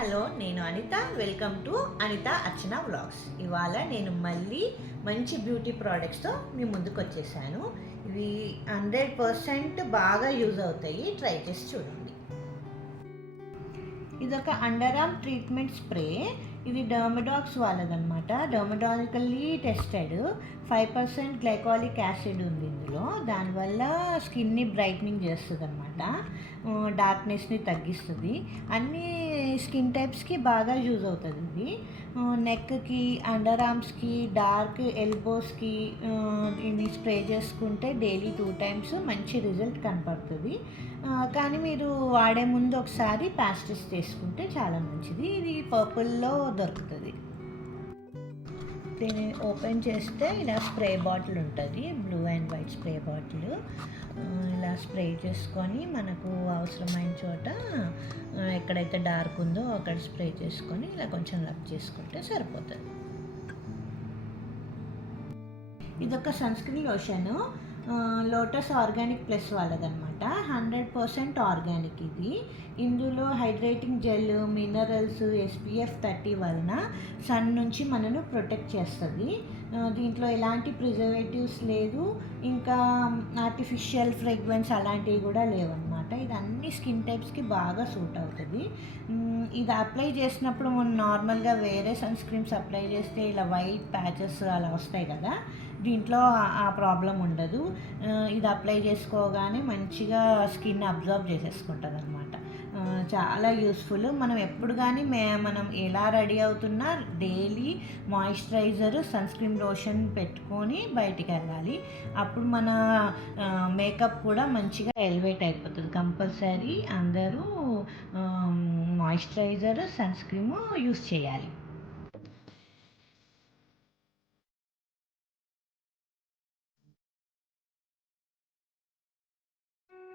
Hello, నేను Anitha. Welcome to Anitha Archana vlogs. ఇవాళ నేను మళ్ళీ మంచి బ్యూటీ ప్రోడక్ట్స్తో మీ ముందుకు వచ్చేసాను. ఇవి 100% బాగా యూజ్ అవుతాయి. ట్రై చేసి చూడండి. ఇదొక అండర్ ఆర్మ్ ట్రీట్మెంట్ స్ప్రే. ఇది డర్మడాక్స్ వాళ్ళదనమాట. డర్మడాలజికల్లీ టెస్టెడ్. 5% గ్లైకాలిక్ యాసిడ్ ఉంది ఇందులో. దానివల్ల స్కిన్ని బ్రైట్నింగ్ చేస్తుంది అనమాట. డార్క్నెస్ని తగ్గిస్తుంది. అన్ని స్కిన్ టైప్స్కి బాగా యూజ్ అవుతుంది ఇది. నెక్కి, అండర్ ఆర్మ్స్కి, డార్క్ ఎల్బోస్కి ఇది స్ప్రే చేసుకుంటే డైలీ 2 times మంచి రిజల్ట్ కనపడుతుంది. కానీ మీరు వాడే ముందు ఒకసారి ప్యాచ్ టెస్ట్ చేసుకుంటే చాలా మంచిది. ఇది పర్పుల్లో దొరుకుతుంది. దీన్ని ఓపెన్ చేస్తే ఇలా స్ప్రే బాటిల్ ఉంటుంది. Blue and white spray bottle. ఇలా స్ప్రే చేసుకొని మనకు అవసరమైన చోట ఎక్కడైతే డార్క్ ఉందో అక్కడ స్ప్రే చేసుకొని ఇలా కొంచెం రబ్ చేసుకుంటే సరిపోతుంది. ఇదొక sunscreen lotion. Lotus Organic Plus వాళ్ళదనమాట. 100% ఆర్గానిక్ ఇది. ఇందులో హైడ్రేటింగ్ జెల్, మినరల్స్, SPF 30 వలన సన్ నుంచి మనను ప్రొటెక్ట్ చేస్తుంది. దీంట్లో ఎలాంటి ప్రిజర్వేటివ్స్ లేదు, ఇంకా ఆర్టిఫిషియల్ ఫ్రేగ్రెన్స్ అలాంటివి కూడా లేవన్నమాట. ఇది అన్ని స్కిన్ టైప్స్కి బాగా సూట్ అవుతుంది. ఇది అప్లై చేసినప్పుడు మనం నార్మల్గా వేరే సన్ స్క్రీన్స్ అప్లై చేస్తే ఇలా వైట్ ప్యాచెస్ అలా వస్తాయి కదా, దీంట్లో ఆ ప్రాబ్లం ఉండదు. ఇది అప్లై చేసుకోగానే మంచిగా స్కిన్ అబ్జర్వ్ చేసేసుకుంటుంది అనమాట. చాలా యూస్ఫుల్. మనం ఎప్పుడు కానీ మనం ఎలా రెడీ అవుతున్నా daily moisturiser, sunscreen lotion పెట్టుకొని బయటికి వెళ్ళాలి. అప్పుడు మన మేకప్ కూడా మంచిగా ఎలివేట్ అయిపోతుంది. కంపల్సరీ అందరూ మాయిశ్చరైజర్, సన్ స్క్రీన్ యూస్ చేయాలి.